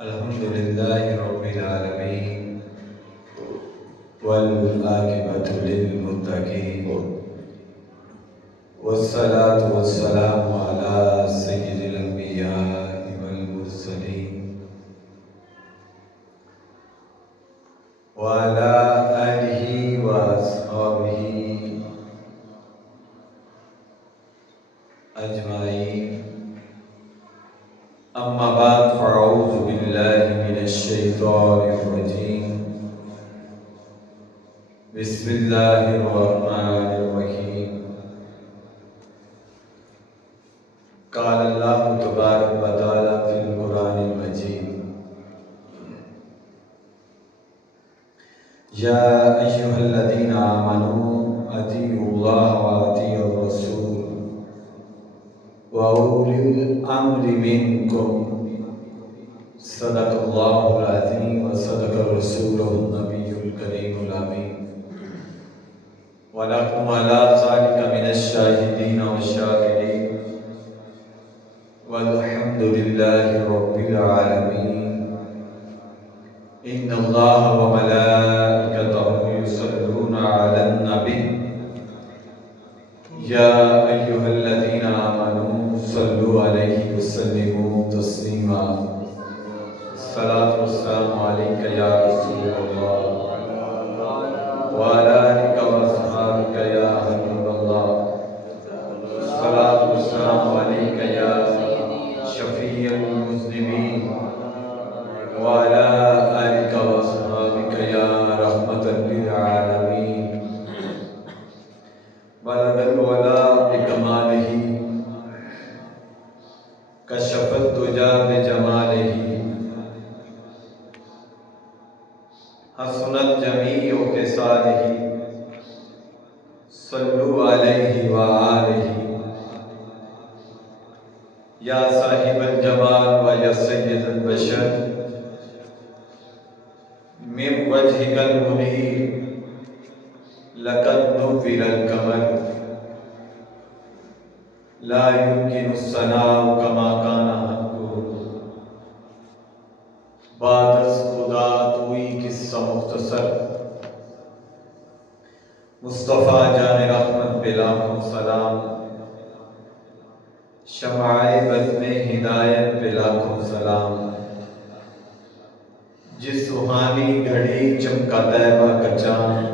الحمد لله رب العالمين والعاقبة للمتقين والصلاة والسلام على سيد الأنبياء والمرسلين وعلى آله وأصحابه أجمعين. أما بعد فأعوذ بالله من الشيطان الرجيم. بسم الله الرحمن الرحيم. قال الله تبارك وتعالى في القرآن المجيد: يا أيها الذين آمنوا أطيعوا الله وأطيعوا الرسول وأولي الأمر منكم. صدق الله العظيم وصدق رسوله النبي الكريم الأمين ونحن على ذلك من الشاهدين والشاكرين والحمد لله رب العالمين. إن الله وملائكته يصلون على النبي يا أيها الذين آمنوا صلوا عليه وسلموا تسليما. الصلاة والسلام عليك يا رسول الله وعلى آلك وأصحابك يا حبيب الله. الصلاة والسلام عليك يا شفيع المذنبين وعلى آلك وأصحابك يا رحمة للعالمين. بلغ الولا بكماله كشف الدجى بجماله حسنت جميع خصاله صلوا عليه وآله. یا صاحب الجمال و یا سید البشر من وجهك المنیر لقد نور القمر لا يمكن الثناء كما كان حقه. بعد از خدا توئی قصہ مختصر. مصطفیٰ جان رحمت پہ لاکھوں سلام. شمعائے بزم ہدایت پہ لاکھوں سلام. جس سہانی گھڑی چمکا طیبہ کا چاند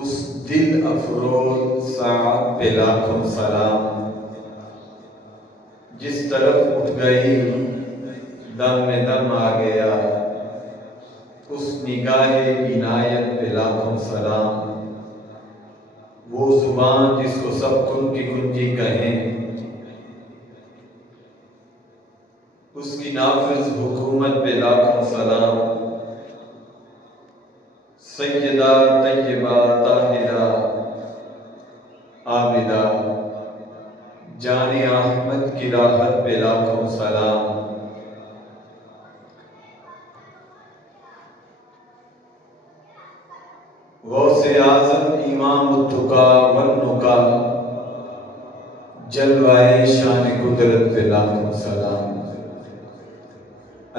اس دل افروز ساعت پہ لاکھوں سلام. جس طرف اٹھ گئی دم میں دم آ گیا اس نگاہ عنایت پہ لاکھوں سلام. وہ زبان جس کو سب کن کی کنجی کہیں اس کی نافذ حکومت پہ لاکھوں سلام. سیدہ طیبہ طاہرہ عابدہ جان احمد کی راحت پہ لاکھوں سلام. غوث اعظم امام التقا والنقا جلوائے شان قدرت پہ لاکھوں سلام.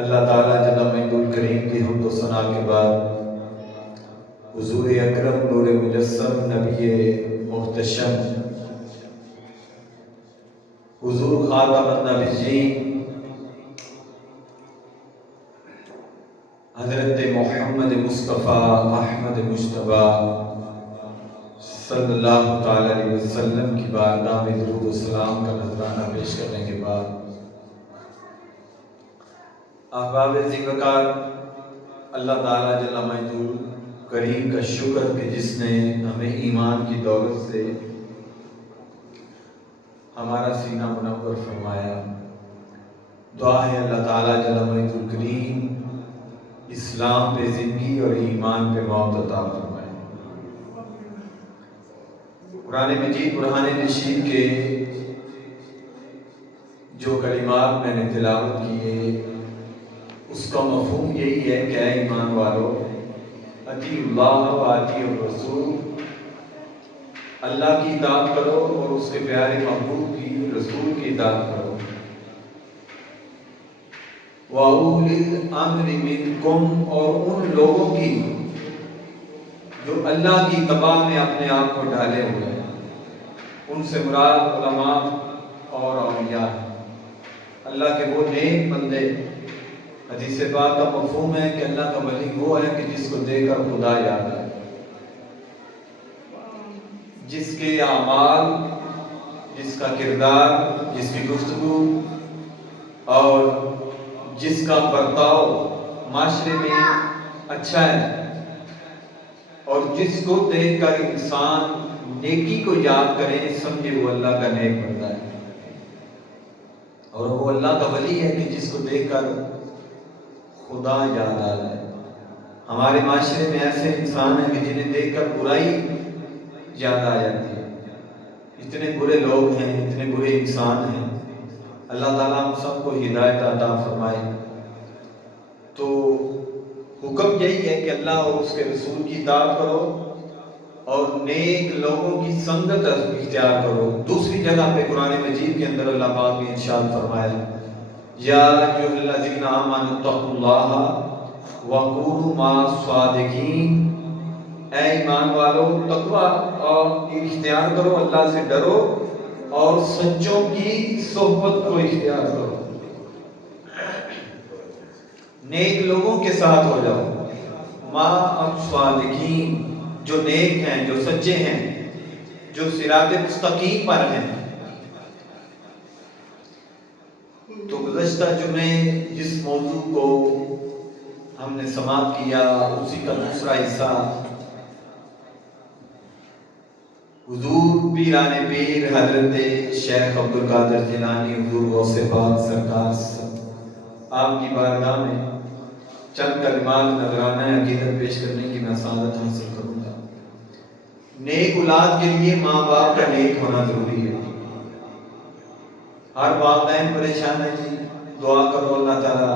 اللہ تعالیٰ جل مجدہ الکریم کی حمد و ثنا کے بعد حضور اکرم نور مجسم نبی محتشم حضور خاتم النبیین حضرت محمد مصطفیٰ احمد مجتبیٰ صلی اللہ تعالی علیہ وسلم کی بارگاہ میں درود و سلام کا نذرانہ پیش کرنے کے بعد احباب ذوقار اللہ تعالیٰ جل مجدہ کریم کا شکر کہ جس نے ہمیں ایمان کی دولت سے ہمارا سینہ منور فرمایا. دعا ہے اللہ تعالیٰ جل مجدہ کریم اسلام پہ زندگی اور ایمان پہ موت عطا فرمائے. قرآن مجید برہان نشید کے جو کلمات میں نے تلاوت کیے اس کا مفہوم یہی ہے کہ اے ایمان والو اطیعوا اللہ و اطیعوا الرسول. اللہ کی اطاعت کرو اور اس کے پیارے محبوب کی رسول کی اطاعت کرو. وَأُولِي الْأَمْرِ مِنْكُمْ، اور ان لوگوں کی جو اللہ کی اتباع میں اپنے آپ کو ڈالے ہوئے ہیں، ان سے مراد علماء اور اولیاء ہیں، اللہ کے وہ نیک بندے۔ حدیث پاک کا مفہوم ہے کہ اللہ کا ولی وہ ہے کہ جس کو دیکھ کر خدا یاد آئے، جس کے اعمال، جس کا کردار، جس کی گفتگو اور جس کا برتاؤ معاشرے میں اچھا ہے، اور جس کو دیکھ کر انسان نیکی کو یاد کرے، سمجھے وہ اللہ کا نیک بندہ ہے، اور وہ اللہ کا ولی ہے کہ جس کو دیکھ کر خدا یاد آ جائے۔ ہمارے معاشرے میں ایسے انسان ہیں کہ جنہیں دیکھ کر برائی یاد آ جاتی ہے، اتنے برے لوگ ہیں، اتنے برے انسان ہیں۔ اللہ تعالیٰ ہم سب کو ہدایت عطا فرمائے۔ تو حکم یہی ہے کہ اللہ اور اس کے رسول کی اطاعت کرو اور نیک لوگوں کی سنگت اختیار کرو۔ دوسری جگہ پہ قرآن مجید کے اندر اللہ پاک نے ارشاد فرمایا، یا ایھا الذین آمنوا اتقوا اللہ وکونوا مع الصادقین، اے ایمان والو تقویٰ اور اختیار کرو، اللہ سے ڈرو اور سچوں کی صحبت کو اختیار کرو، نیک لوگوں کے ساتھ ہو جاؤ، مع الصادقین، جو نیک ہیں، جو سچے ہیں، جو صراط مستقیم پر ہیں۔ تو گزشتہ جمعے جس موضوع کو ہم نے سماعت کیا، اسی کا دوسرا حصہ حضور پیران پیر حضرت شیخ عبدالقادر جیلانی حضور غوث پاک سرکار آپ کی بارگاہ میں چند کلمات نذرانہ عقیدت پیش کرنے کی میں سعادت حاصل کروں گا۔ نیک اولاد کے لیے ماں باپ کا نیک ہونا ضروری ہے۔ ہر والدین پریشان ہے جی، دعا کرو اللہ تعالیٰ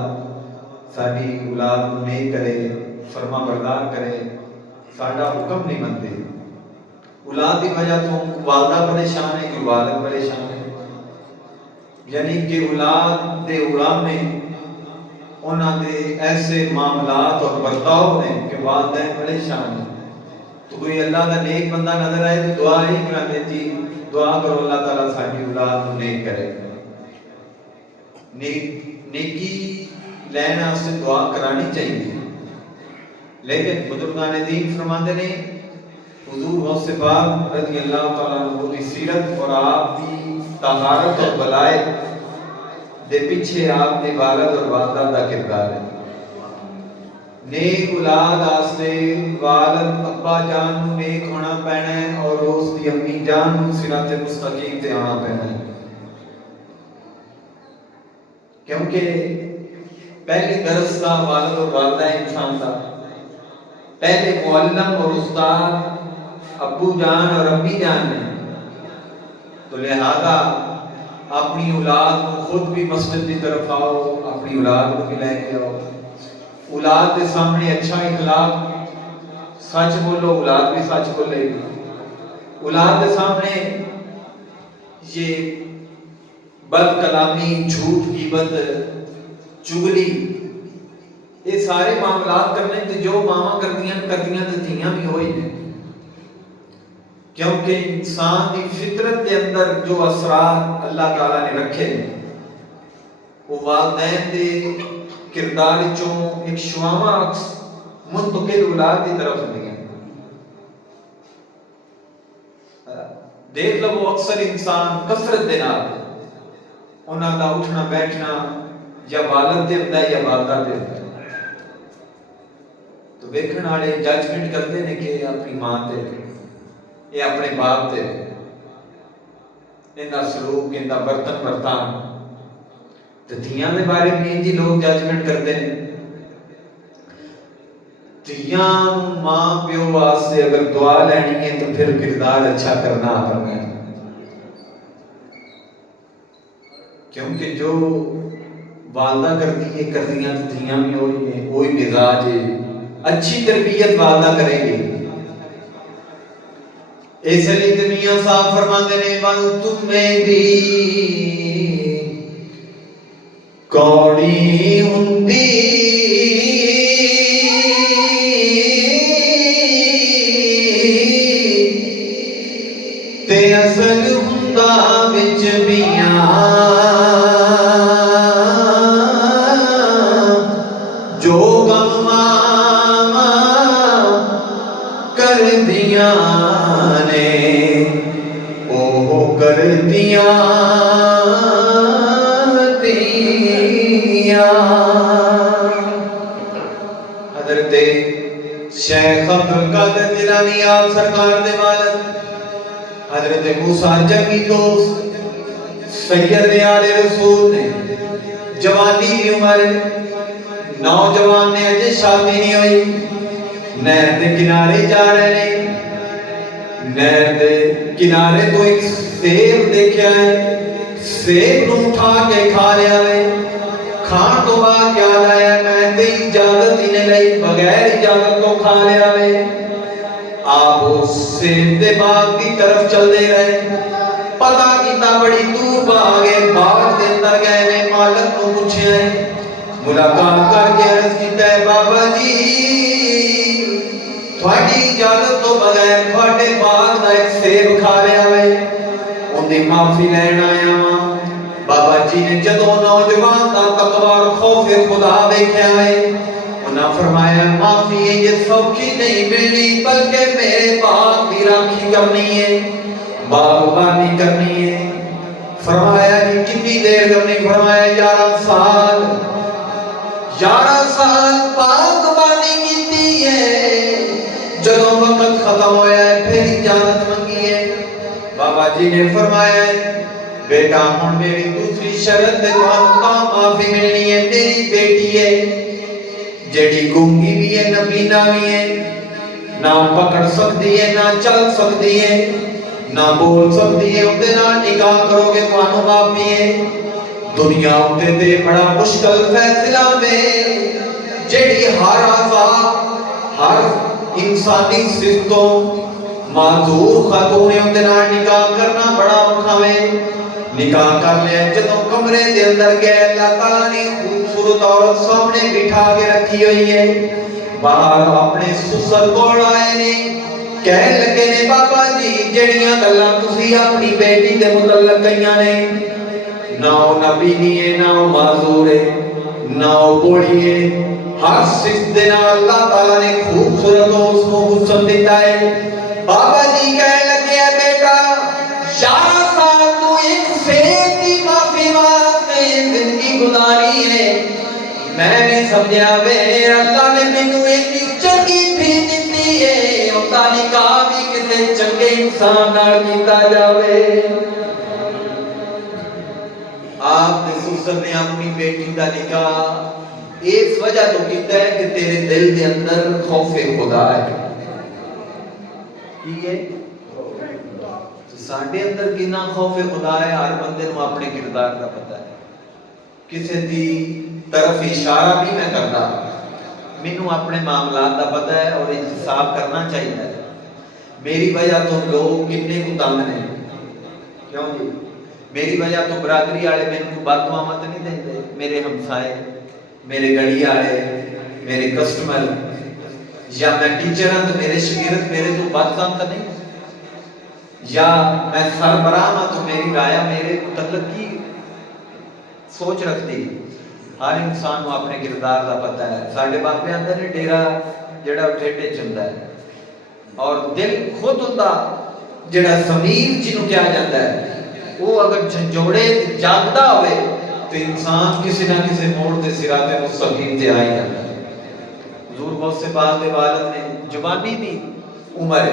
ساری اولاد کو نیک کرے، فرما بردار کرے، ساڈا حکم نہیں منتے۔ اولاد کی وجہ تو والدہ پریشان ہے کہ والد پریشان ہے، یعنی کہ اولاد دے اڑام میں انہاں دے ایسے معاملات اور برتاؤ نے کہ والدین پریشان ہیں۔ تو کوئی اللہ کا نیک بندہ نظر آئے تو دعا ہی کرا دیتی، دعا کرو اللہ تعالیٰ ساری اولاد کو نیک کرے۔ نیکی لینا اس سے دعا کرانی چاہیے، لیکن بزرگان دین فرماتے نے حضور غوث پاک رضی اللہ تعالیٰ عنہ کی سیرت اور آپ کی طہارت اور بلائے دے پیچھے آپ کے والد اور والدہ دا کردار ہے۔ نیک اولاد آستے والد ابا جان نو نیک ہونا پینا ہے اور اس دی امی جان نو صراط مستقیم تے آنا پینا ہے، کیونکہ پہلی درس کا والد اور والدہ انسان کا، پہلے معلم اور استاد ابو جان اور امی جان نے۔ تو لہذا اپنی اولاد کو خود بھی مسجد کی طرف آؤ، اپنی اولاد کو بھی لے کے آؤ، اولاد کے سامنے اچھا اخلاق، سچ بولو، اولاد بھی سچ بولے گی۔ اولاد کے سامنے یہ بد کلامی، جھوٹ، غیبت، چگلی، یہ سارے معاملات کرنے تے جو ماما کردیاں تے دھیاں بھی ہوئی ہیں، کیونکہ انسان کی فطرت کے اندر جو اثرات اللہ تعالیٰ نے رکھے ہیں وہ والدین دے کردار چوں ایک شعاع عکس منتقل اولاد کی طرف ہوتی ہیں۔ دیکھ لو وہ اکثر انسان کثرت دے نال انہاں دا اٹھنا بیٹھنا یا والد دے ہوندا ہے یا والدہ دے ہوندا ہے، تو ویکھن والے ججمنٹ کرتے ہیں کہ اپنی ماں تے، یہ اپنے باپ تے، انہاں سلوک، انہاں برتن برتان، تو دھیاں دے بارے میں انجی لوگ ججمنٹ کرتے ہیں۔ دھیاں ماں پیو واسطے اگر دعا لینی ہے تو پھر کردار اچھا کرنا آپن ہے، کیونکہ جو والدہ کردیاں تو دھیاں بھی ہوئی ہیں، وہی مزاج ہے، اچھی تربیت والدہ کریں گے۔ اس لیے کہ میاں صاحب فرماتے ہیں بل تمہیں بھی ਕੌੜੀ ਹੁੰਦੀ ਤੇ ਅਸਲ ਹੁੰਦਾ ਵਿੱਚ ਬੀਆਂ ਜੋ ਗਮਾਂ ਕਰਦੀਆਂ ਨੇ ਉਹ ਕਰਦੀਆਂ حضرت شیخ عبدالقادر جیلانی آپ سرکار دے والد حضرت موسیٰ جنگی دوست سید آل رسول نے جوانی دی عمر نوجوان نے اجے شادی نہیں ہوئی نہر دے کنارے جا رہے ہیں نہر دے کنارے تو ایک سیب دیکھا ہے سیب نو اٹھا کے کھا لیا ہے کھان تو بعد یاد آیا میں تے اجازت ہی نہیں لئی بغیر اجازت تو کھا لیا ہے آپ اس سیب دے باغ کی طرف چل دے رہے پتہ کیتا بڑی دور باغے باغ دے اندر گئے نے مالک کو پوچھے ہیں ملاقات کر کے عرض کیتا ہے بابا جی تھوڑی اجازت تو بغیر تھوڑے باغ دا ایک سیب کھا لیا ہے ان دی معافی لین آیا ہاں بابا جی نے جدو نوجوان دا تقوی اور خوف خدا دیکھا ہے انہاں فرمایا معافی ہے یہ سوکھی نہیں ملنی بلکہ میرے باغ کی راکھی کرنی ہے باغبانی کرنی ہے فرمایا جی کتنی دیر کرنی فرمایا 11 سال 11 سال باغبانی کیتی ہے جدو وقت ختم ہویا ہے پھر اجازت منگی ہے بابا جی نے فرمایا بیٹا ہن میری دوسری شرط ہے تو معافی ملنی ہے میری بیٹی ہے جڑی گونگی بھی ہے نبینا بھی ہے نہ پکڑ سکتی ہے نہ چل سکتی ہے نہ بول سکتی ہے اندے نہ نکاح کرو گے تو معافی ہے دنیا اندے تے بڑا مشکل فیصلہ میں جڑی ہر عذاب ہر انسانی صفتوں معذور خاتون اندے نہ نکاح کرنا بڑا اوکھا ہے نکاح کر لیا جدوں کمرے دے اندر گئے اللہ تعالیٰ نے خوبصورت عورت سامنے بٹھا کے رکھی ہوئی ہے باہر اپنے سسر کول آئے نے کہنے لگے نے بابا جی جڑیاں گلاں تسی اپنی بیٹی دے متعلق کہیاں نے نہ او نبی نہیں ہے نہ او معذور ہے نہ او بوڑھی ہے ہر صفت دے نال اللہ تعالیٰ نے خوبصورت اس کو حسن دیتا ہے بابا جی کہنے لگے بیٹا 11 سال تو ایک سیب کی معافی واسطے زندگی گزاری ہے میں بھی سمجھا وے اللہ نے مینوں ایک چنگی تھی دتی ہے اوندا نکاح بھی کسے چنگے انسان نال کیتا جاوے آپ نے سسر نے اپنی بیٹی دا نکاح اس وجہ تو کیتا ہے کہ تیرے دل دے اندر خوف خدا ہے کی ہے ساڈے اندر کتنا خوف خدا ہے ہر بندے نو اپنے کردار دا پتہ ہے کسے دی طرف اشارہ بھی میں کرتا مینوں اپنے معاملات دا پتہ ہے اور احتساب کرنا چاہیے میری وجہ تو لوگ کتنے کو تنگ نے کیوں جی میری وجہ تو برادری والے میرے کو بد دعامت نہیں دیندے میرے ہمسائے میرے گڑی والے میرے کسٹمر یا میں ٹیچر ہوں تو میرے شاگرد میرے تو بد دعامت نہیں یا میں سربراہ ہوں تو میری رائے میرے متعلق کی سوچ رکھتی ہر انسان کو اپنے کردار کا پتہ ہے ساڈے باپے آندے نے ڈیرا جڑا ٹھیٹے چندا ہے اور دل خود ہوندا جڑا ضمیر جنوں کیا جاتا ہے وہ اگر جھنجوڑے جاگدا ہوئے تو انسان کسی نہ کسی موڑ تے صراط مستقیم تے آ ہی جاتا ہے حضور غوث پاک دے والد نے جوانی دی عمر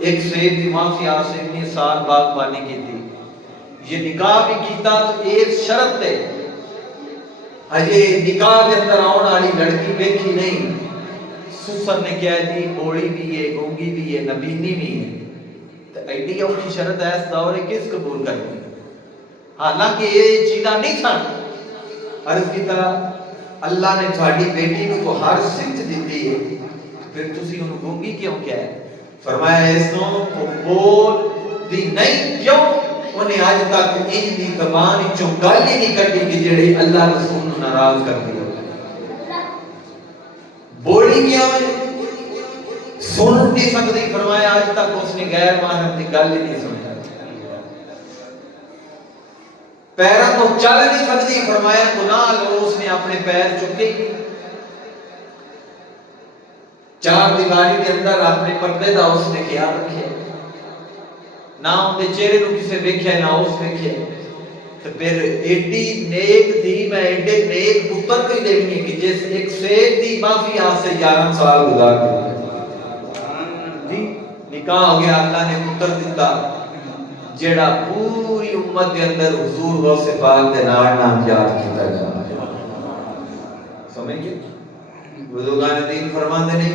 ایک سید امام سیاسی نے سال باغبانی کی تھی یہ نکاح بھی کیتا تو ایک شرط ہے اجے نکاح کے اندر آن والی لڑکی دیکھی نہیں سسر نے کہا دی بوڑی بھی ہے گونگی بھی ہے نبینی بھی ہے تو ایڈی اوکھی شرط ہے اس دور کس قبول کرنی حالانکہ یہ چیزاں نہیں سن عرض کیتا اللہ نے تھوڑی بیٹی کو تو ہر صفت دیتی ہے پھر تسی انہوں گونگی کیوں کیا ہے فرمایا اس کو بول دی نہیں کیوں انہیں آج تک ان دی زبان چوں گل ہی نہیں کٹی کہ جڑی اللہ رسول نو ناراض کر دی بولی گیا سن نہیں سکتی فرمایا آج تک اس نے غیر محرم کی گل ہی نہیں سنی پیروں کو چل نہیں سکتی فرمایا گناہ لو اس نے اپنے پیر چکے چار دیواری کے اندر اپنے پردے دا اس نے خیال رکھے نہ ان کے چہرے کو کسے دیکھے نہ اس دیکھے تو پھر ایڈی نیک تھی میں ایڈے نیک پتر بھی دیکھنی کہ جس ایک سید دی معافی آج سے 11 سال گزار دی نکاح ہو گیا اللہ نے پتر دیتا جیڑا پوری امت کے اندر حضور غوث پاک دے نام یاد کیتا جاتا سمجھ گئے بزرگان دین فرماندے نے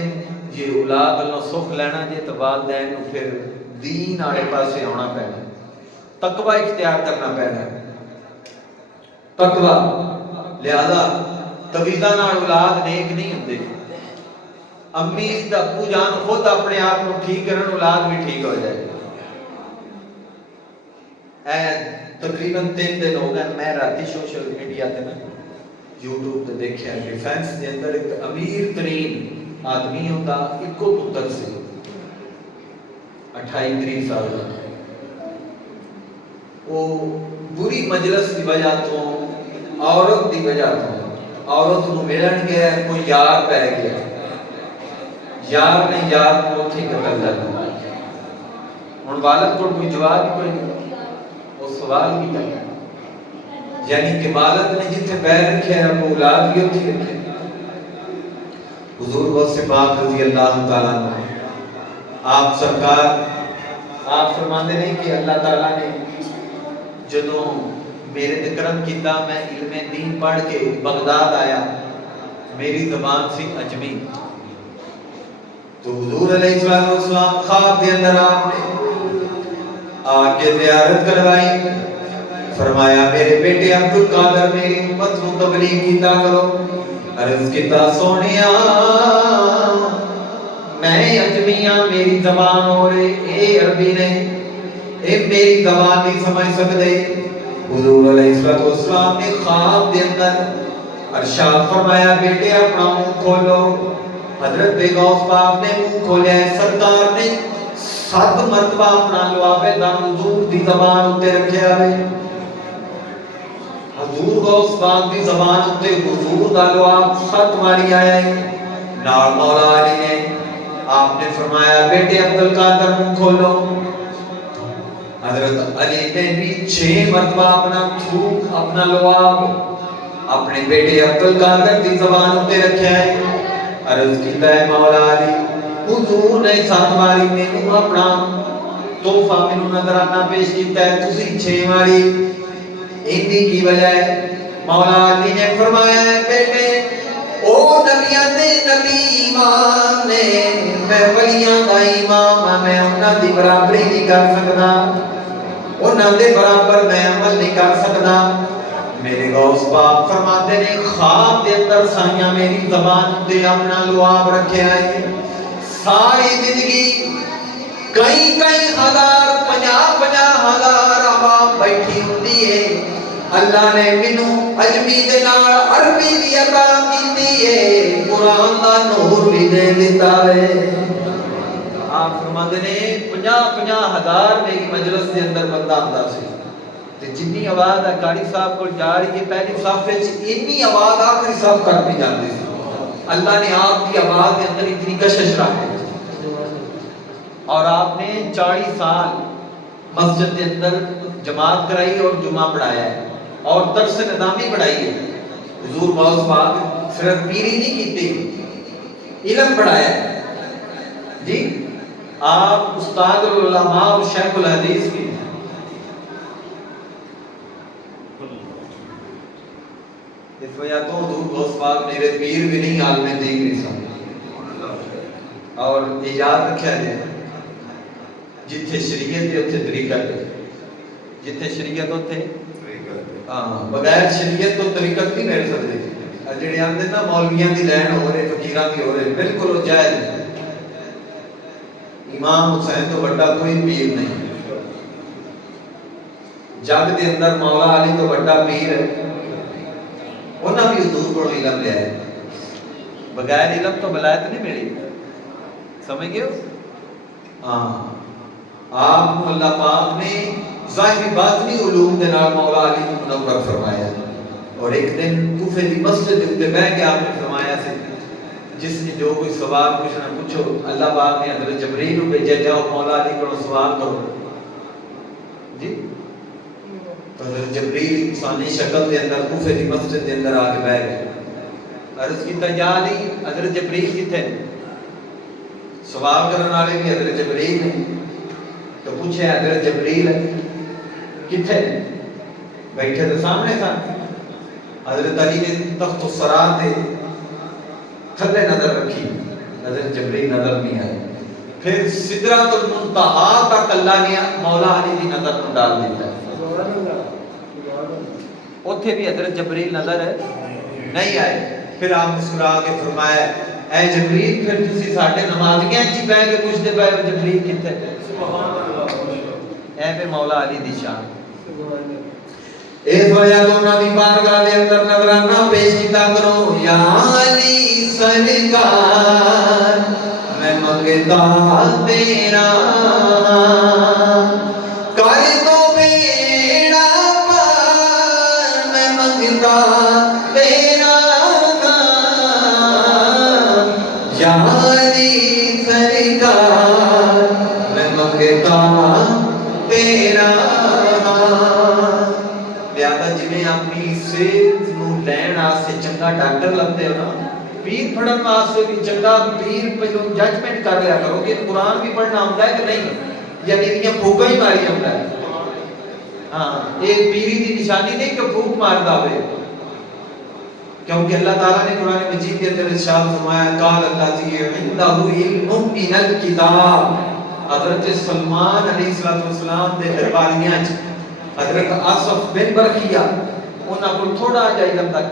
جی اولاد اللہ سکھ لینا جی تو والدین کو پھر دین آڑے پاسے ہونا پینا تقوی اختیار کرنا پینا تقوی لہذا تویزہ نال اولاد نیک نہیں ہوندے امی دا ابو جان خود اپنے آپ کو ٹھیک کرن اولاد بھی ٹھیک ہو جائے تقریباً 3 دن ہو گئے میں راتی سوشل میڈیا تے نا یوٹیوب تے دیکھیا ڈیفنس دے اندر ایک امیر ترین آدمی ہوتا ایکو پتر سے 28-30 سال کا وہ بری مجلس کی وجہ تو عورت کی وجہ تو عورت کو ملن گیا کوئی یار پہ گیا یار نے یار کو اتھی قتل کر دیا ہن والد کو کوئی جواب کوئی نہیں وہ سوال کی کرنا یعنی کہ والد نے جتنے پیر رکھے ہیں وہ اولاد بھی اتھی رکھے حضور غوث پاک رضی اللہ تعالیٰ عنہ آپ سرکار آپ فرماندے نہیں کہ اللہ تعالیٰ نے جدوں میرے تے کرم کیتا میں علم دین پڑھ کے بغداد آیا میری زبان سی عجمی تو حضور علیہ السلام خواب دے اندر آپ نے آ کے زیارت کروائی فرمایا میرے بیٹے عبد القادر میری امت کو تبلیغ کیتا کرو عرض کیتا سونیا میں اجمیاں میری زبان ہو رہے اے عربی نے اے میری زبان نہیں سمجھ سکتے حضور علیہ السلام نے خواب دے اندر ارشاد فرمایا بیٹے اپنا منہ کھولو حضرت غوث پاک نے منہ کھولیا ہے سرکار نے 7 مرتبہ اپنا لواب دم حضور دی زبان اتے رکھیا ہے حضور غوث پاک دی زبان اتے حضور دا لواب 7 ماری آیا ہے نال مولا علی نے آپ نے فرمایا بیٹے عبد القادر منہ کھولو حضرت علی نے بھی 6 مرتبہ اپنا تھوک اپنا لواب اپنے بیٹے عبد القادر دی زبان اتے رکھیا ہے عرض کیتا ہے مولا علی حضور نے 7 ماری مینوں اپنا تحفہ مینوں نظرانہ پیش کیتا ہے تسی 6 ماری اندی کی وجہ ہے مولا علی نے فرمایا ہے بیٹے او نبیاں دے نبی امام نے میں ولیاں دا امام میں انہاں دی برابری نہیں کر سکدا انہاں دے برابر میں عمل نہیں کر سکدا میرے غوث پاک فرماتے نے خواب دے اندر سائیاں میری زبان تے اپنا لواب رکھیا ہے ساری زندگی کئی ہزار 50 ہزار عوام بیٹھی ہوندی ہے اللہ نے مینوں عجمی دے نال عربی بھی عطا کیتی ہے قرآن دا نور بھی دے دیتا ہے آپ فرماتے نے 50 ہزار میری مجلس دے اندر بندہ آندا سی تے جنی آواز قاری صاحب کو جا رہی ہے پہلی صف وچ اتنی آواز آخری صف تک بھی جاندی سی اللہ نے آپ کی آواز کے اندر اتنی کشش رکھ دی اور آپ نے 40 سال مسجد کے اندر جماعت کرائی اور جمعہ پڑھایا ہے اور درس نظامی پڑھائی ہے حضور غوث پاک صرف پیری نہیں کیتے علم پڑھایا ہے جی آپ استاد العلماء اور شیخ الحدیث کی اس وجہ تو حضور غوث پاک میرے پیر بھی نہیں عالم دین بھی سمجھ اور یاد رکھا جائے جتھے شریعت ہے اتھے طریقت ہے جتھے شریعت اتھے بغیر شریعت تو طریقت نہیں مل سکتی جڑے آندے نا مولویاں دی لین ہو رہے فقیراں دی ہو رہے بالکل جائز امام حسین تو بڑا کوئی پیر نہیں جگ دے اندر مولا علی تو بڑا پیر ہے، انہاں بھی حضور کو علم لیا ہے، بغیر علم تو ولایت نہیں ملی، سمجھ گئے ہو؟ ہاں، آپ کو اللہ پاک نے ظاہری باطنی علوم دے نال مولا علی کو منور فرمایا، اور ایک دن کوفے دی مسجد دے اوپر بیٹھ کے آپ نے فرمایا سے جس نے جو کوئی سوال پوچھنا پوچھو، اللہ پاک نے حضرت جبریل کو بھیجا، جاؤ مولا علی کو سوال کرو جی۔ حضرت جبریل انسانی شکل دے اندر کوفے دی مسجد دے اندر آ کے بیٹھ گئے، عرض کیتا یا علی حضرت جبریل کتنے؟ سوال کرنے والے بھی حضرت جبریل نے، تو پوچھے حضرت جبریل کتنے؟ بیٹھے تو سامنے تھا، حضرت علی نے تخت السرا تے تھلے نظر رکھی، حضرت جبریل نظر نہیں آئے، پھر سدرۃ المنتہا تک اللہ نے مولا علی کی نظر کو ڈال دیتا ہے، اوتھے بھی حضرت جبریل نظر نہیں آئے، پھر آپ مسکرا کے فرمایا اے جبریل پھر تسی ساڈے نمازیاں چ بیٹھ کے پوچھتے پے ہو جبریل کتنے؟ سبحان اللہ، اے پہ مولا علی دی شان۔ اس وجہ تو نبی بارگاہ دے اندر نظرانہ پیش کیتا کرو، یا علی سرکار میں منگتا تیرا کر دو بیڑا پار، میں منگتا تیرا یا علی سرکار میں منگتا تیرا۔ لہذا جی اپنی صحت نو لین واسطے چنگا ڈاکٹر لگتے ہو نا، پیر پڑھن واسطے بھی چنگا پیر پہلو ججمنٹ کر لیا کرو کہ قرآن بھی پڑھنا آتا ہے کہ نہیں، یا میری پھوکا ہی ماری آتا ہے۔ ہاں یہ پیری دی نشانی نہیں کہ پھوک مارتا ہوئے، کیونکہ اللہ تعالیٰ نے قرآن مجید کے اندر ارشاد فرمایا قال الذی عنده علم من الکتاب، حضرت سلمان علیہ السلام دے درباریاں حضرت آصف بن برخیہ انہاں کو تھوڑا جا علم تک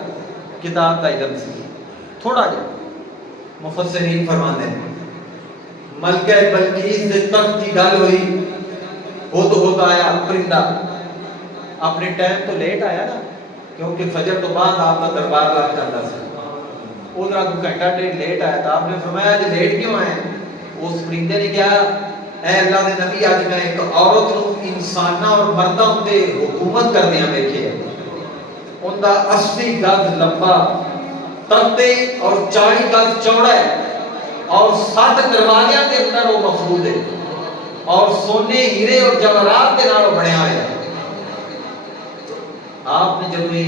کتاب دا علم سی، تھوڑا جا۔ مفسرین فرماتے ہیں ملکہ بلقیس دے تخت کی گل ہوئی، ہوتا آیا پرندہ، اپنے ٹائم تو لیٹ آیا نا، کیونکہ فجر تو بعد آپ کا دربار لگ جاتا سی، ادھر کو گھنٹہ ڈیڑھ لیٹ آیا تھا، آپ نے فرمایا جی لیٹ کیوں آئے؟ اس پرندے نے کہا اے اللہ دے نبی آج میں ایک عورت نو انساناں اور مرداں تے حکومت کردیاں ویکھے، ان دا 80 گز لمبا تختے اور 40 گز چوڑا ہے، اور 7 دروازیاں دے اندر وہ مفروض ہے، اور سونے ہیرے اور جواہرات دے نال بنیا ہوا ہے۔ آپ نے جب یہ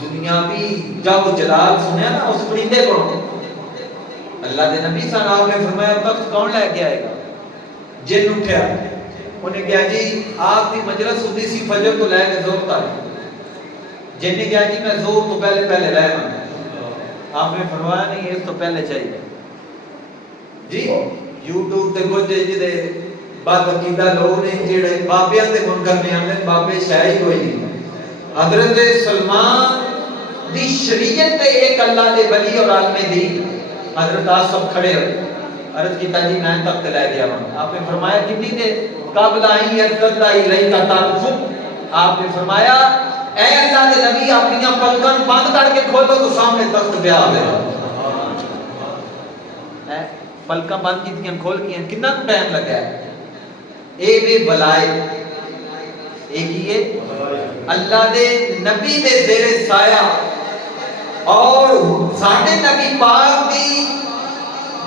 دنیاوی جب جلال سنیا نا اس پرندے کو، اللہ دے نبی صلی اللہ علیہ وسلم نے فرمایا تخت کون لے کے آئے گا؟ جن اٹھیا، انہیں کہا جی آپ کی مجلس ہوتی سی فجر تو لے کے زور تک، جن نے کہا جی میں زور تو پہلے لے آنا، آپ نے فرمایا نہیں اس تو پہلے چاہیے جی۔ یوٹیوب تے کچھ جدے بد عقیدہ لوگ نے جڑے بابیاں تے منکر نے آندے بابے شے ہی کوئی نہیں، حضرت سلمان دی شریعت تے ایک اللہ دے ولی اور عالم دین حضرت آصف کھڑے ہوئے، عرض کیتا جی میں تخت لے گیا ہوں، آپ نے فرمایا کتنی دیر؟ قبل آئی ارتد آئی لئی کا تعلق، آپ نے فرمایا اے اللہ دے نبی اپنی پلکاں بند کر کے کھولو تو سامنے تخت پیا ہوا، پلکاں بند کیتیاں کھول گئیاں، کتنا ٹائم لگا ہے؟ اے بے بلائے ایک ہی ہے اللہ دے نبی دے زیر سایہ اور ساڈے نبی پاک دی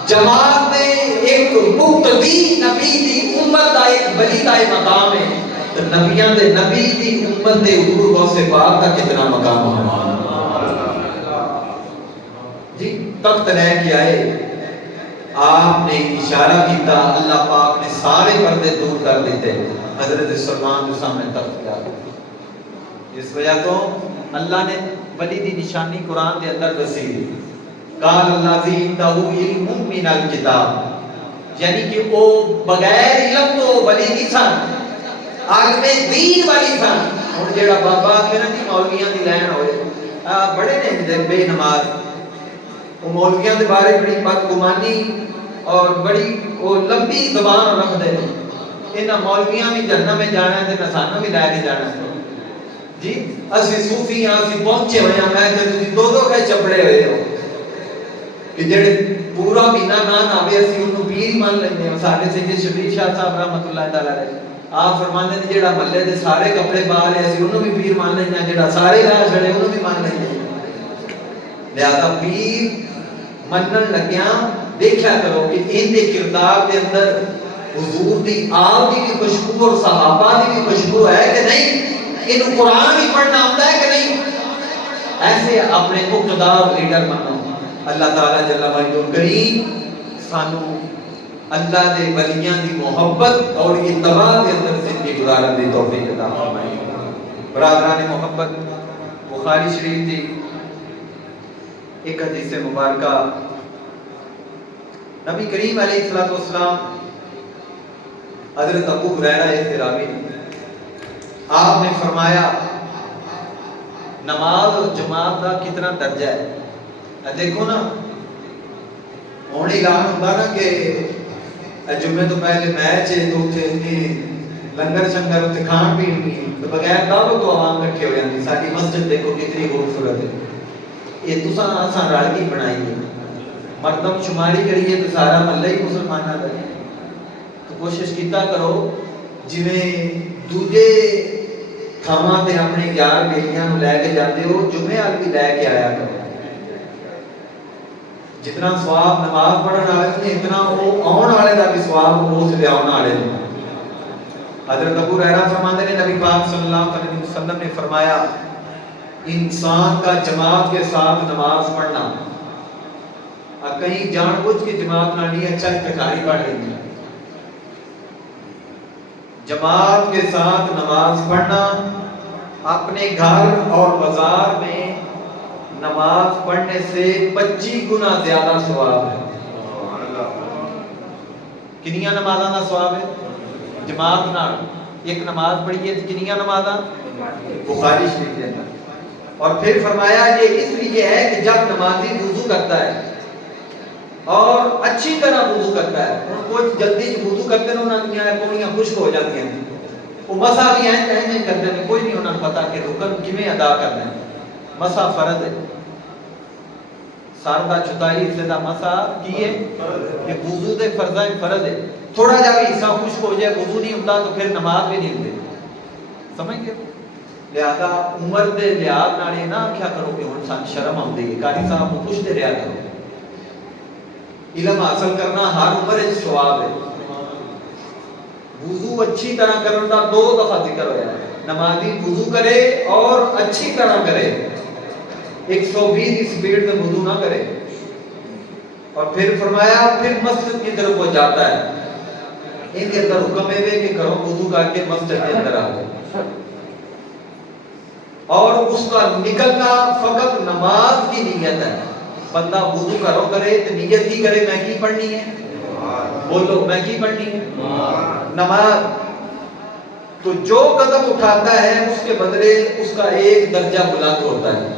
جماعت میں ایک مقتدی نبی دی امت دا ایک ولی دا مقام ہے، تو نبیاں دے نبی دی امت دے حضور غوث پاک کا کتنا مقام ہے جی۔ تخت لے کے آئے، آپ نے اشارہ کیتا، اللہ پاک نے سارے پردے دور کر دیتے، حضرت سلمان کے سامنے تخت پہ آ گئے۔ اس وجہ تو اللہ نے ولی دی نشانی قرآن دے اندر دسی، قال الذی عنده علم من الکتاب، یعنی کہ وہ بغیر علم تو ولی نہیں سن، عالم دین والی سن۔ ہن جیڑا بابا کہ نا جی مولویاں دی لین ہوئے بڑے نے بے نماز، وہ مولویاں دے بارے بڑی بدگمانی اور بڑی وہ لمبی زبان رکھتے ہیں، انہاں مولویاں بھی جہنم میں جانا ہے تے نسانہ بھی لے کے جانا ہے۔ جی اسی صوفی ہاں اسی پہنچے ہوئے ہیں میں تے تسی دو کے چپڑے ہوئے ہو کہ جڑے پورا مہینہ نہ آوے اسی انہوں پیر ہی مان لیندے ہیں ساڈے سید شبیر شاہ صاحب رحمۃ اللہ تعالی علیہ آپ فرماندے نے جڑا محلے دے سارے کپڑے پا لے اسی انہوں بھی پیر مان لیندے ہیں جڑا سارے لا چھڑے انہوں بھی مان لیندے ہیں لہذا پیر منن لگیاں دیکھا کرو کہ ان دے کردار دے اندر حضور دی آل دی بھی خوشبو اور صحابہ دی بھی خوشبو ہے کہ نہیں انہوں قرآن بھی پڑھنا ہوتا ہے کہ نہیں ایسے اپنے مقتدار لیڈر منو اللہ تعالیٰ جل وعلا کریم سانو اللہ دے ولیاں دی محبت اور اتباع دے اندر زندگی گزارن دی توفیق عطا فرمائے برادران محبت بخاری شریف دی ایک حدیث مبارکہ نبی کریم علیہ الصلوۃ والسلام حضرت ابو ہریرہ احترامی آپ نے فرمایا نماز اور جماعت کا کتنا درجہ ہے دیکھو نا ہوں اعلان ہوتا نا کہ جمعے تو پہلے میچ ہے تو لنگر شنگر اتنے کھان پین نہیں تو بغیر دعوت تو عوام کٹھے ہو جاتی ساری مسجد دیکھو کتنی خوبصورت ہے یہ تساں اساں رل کے بنائی ہے مردم شماری کریے تو سارا محلہ ہی مسلمانوں کا تو کوشش کیتا کرو جویں دوجے تھاواں تے اپنے یار بیلیاں نوں لے کے جاندے ہو جمعے وال بھی لے کے آیا کرو جتنا ثواب نماز پڑھن والے نے اتنا وہ آن والے دا بھی ثواب اس لے آن والے نے حضرت ابو ہریرہ فرماتے ہیں نبی پاک صلی اللہ علیہ وسلم نے فرمایا انسان کا جماعت کے ساتھ نماز پڑھنا کہیں جان بوجھ کے جماعت نہ نہیں اچھا اتکاری پڑھ رہی ہے جماعت کے ساتھ نماز پڑھنا اپنے گھر اور بازار میں نماز پڑھنے سے 25 گنا زیادہ ثواب ہے کنیاں نمازاں دا ثواب ہے جماعت نال ایک نماز پڑھی ہے کنیاں نمازاں بخاری شریف کے اندر اور پھر فرمایا یہ اس لیے ہے کہ جب نمازی وضو کرتا ہے اور اچھی طرح وضو کرتا ہے ان کو جلدی وضو کرتے ہیں انہوں نے پوڑیاں خشک ہو جاتی ہیں وہ مسا بھی ہیں کہیں کرتے ہیں کوئی نہیں انہوں نے پتا کہ رکن کیویں ادا کرنا ہے مسا فرض ہے سر دا چھتائی حصے دا مسا کی ہے یہ وضو دے فرض ہے تھوڑا جا بھی حصہ خشک ہو جائے وضو نہیں ہوتا تو پھر نماز بھی نہیں ہوتی سمجھ گئے لہذا عمر دے لحاظ نال یہ نہ آکھیا کرو کہ ہن سان شرم آندی ہے قاری صاحب کو پوچھتے رہیا کرو علم حاصل کرنا ہر عمر وچ ثواب ہے وضو اچھی طرح کرنے کا 2 دفعہ ذکر ہوا ہے نمازی وضو کرے اور اچھی طرح کرے 120 کی سپیڈ سے وضو نہ کرے اور پھر فرمایا پھر مسجد کی طرف وہ جاتا ہے ان کے اندر حکم ہے کہ کرو وضو کر کے مسجد کے اندر آؤ اور اس کا نکلنا فقط نماز کی نیت ہے بندہ وضو کرو کرے تو نیت کی کرے میں کی پڑھنی ہے بولو میں کی پڑھنی ہے نماز تو جو قدم اٹھاتا ہے اس کے بدلے اس کا ایک درجہ بلند ہوتا ہے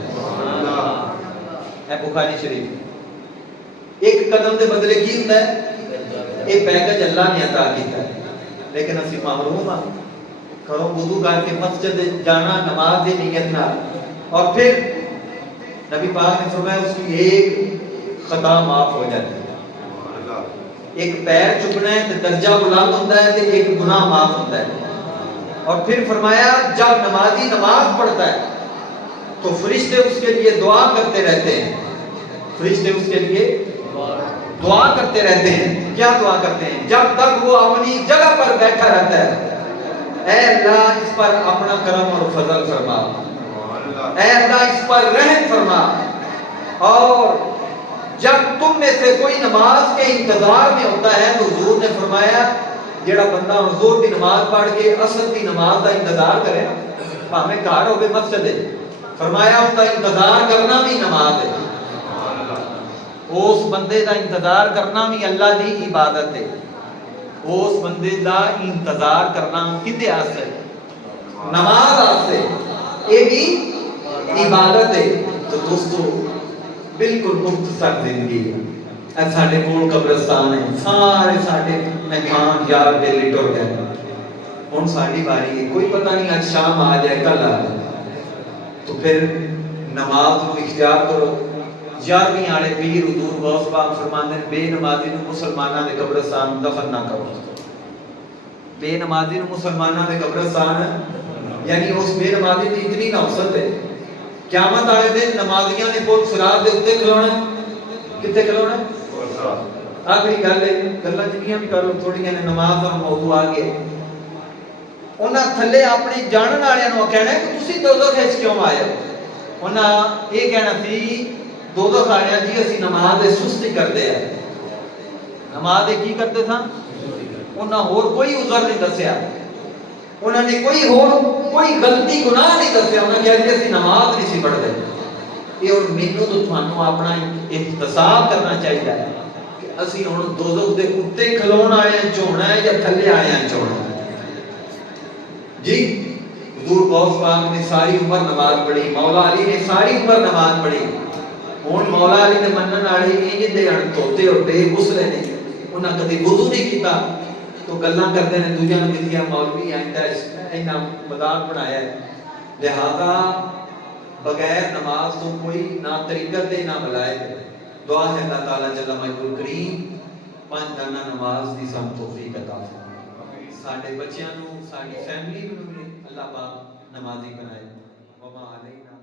بخاری شریف ایک قدم دے بدلے کی ہوتا ہے ایک پیکج اللہ نے عطا کیتا ہے لیکن اسی محروم ہاں کرو وضو کر کے مسجد جانا نماز دی نیت نال اور پھر نبی پاک نے فرمایا اس کی ایک خطا معاف ہو جاتی ہے ایک پیر چکنا ہے تو درجہ بلند ہوتا ہے تو ایک گناہ معاف ہوتا ہے اور پھر فرمایا جب نمازی نماز پڑھتا ہے تو فرشتے اس کے لیے دعا کرتے رہتے ہیں فرشتے اس کے لیے دعا کرتے رہتے ہیں کیا دعا کرتے ہیں جب تک وہ اپنی جگہ پر بیٹھا رہتا ہے اے اللہ اس پر اپنا کرم اور فضل فرما اے اللہ اس پر رحم فرما اور جب تم میں سے کوئی نماز کے انتظار میں ہوتا ہے تو حضور نے فرمایا جڑا بندہ حضور کی نماز پڑھ کے عصر کی نماز کا انتظار کرے نا ہمیں گھر ہوگے مسجد ہے فرمایا اس کا انتظار کرنا بھی نماز ہے اس بندے دا انتظار کرنا بھی اللہ دی عبادت ہے اس بندے دا انتظار کرنا کدے واسطے نماز واسطے یہ بھی عبادت ہے تو دوستو بالکل مختصر زندگی ہے ساڈے کول قبرستان ہے سارے ساڈے مہمان یار بیلی ٹر گئے ہن ساڈی باری ہے کوئی پتہ نہیں اج شام آ جائے کل آ جائے تو پھر نماز کو اختیار کرو. 11ویں والے پیر حضور غوث پاک فرماندے نے بے نمازی نو مسلماناں دے قبرستان دفن نہ کرو. بے نمازی نو مسلماناں دے قبرستان یعنی اس بے نمازی دی اتنی نفست ہے قیامت والے دن نمازیاں نے پل صراط دے اوتے کھلونا. کتے کھلونا؟ آخری گل ہے گلاں جنیاں بھی کرو تھوڑیاں نے نماز دا موضوع آ گیا. انہاں تھلے اپنے جانن والےاں نو کہنا ہے کہ تسی دوزخ وچ کیوں آئے ہو. انہاں یہ کہنا سی دوزخ آیا جی اسی نماز دے سستی کردے ہیں. نماز دے کی کرتے تھا؟ انہاں ہور کوئی عذر نہیں دسیا. انہوں نے کوئی غلطی گناہ نہیں دسیا. انہوں نے کہا جی اسی نماز نہیں سی پڑھتے. یہ اور مینوں تو تھانوں اپنا احتساب کرنا چاہیے کہ اسی ہن دوزخ دے اوتے کھلون آئے ہیں چونا ہے یا تھلے آئے ہیں چونا جی. حضور غوث پاک نے ساری عمر نماز پڑھی. مولا علی نے ساری عمر نماز پڑھی. ہن مولا علی نے منن والے انج دے ان توتے اور بے غسل نے انہاں کدی وضو نہیں کیتا تو گلاں کرتے ہیں دوجیاں نوں کہندے مولوی اینا مذاق بنایا ہے. لہذا بغیر نماز تو کوئی نہ طریقت ہے نہ ملائک ہے. دعا ہے اللہ تعالیٰ جل مجدہ کریم 5 جانا نماز دی سم توفیق عطا فرمائے. ساڈے بچیاں نوں ساڈی فیملی نوں بھی اللہ پاک نمازی بنائے. وما علینا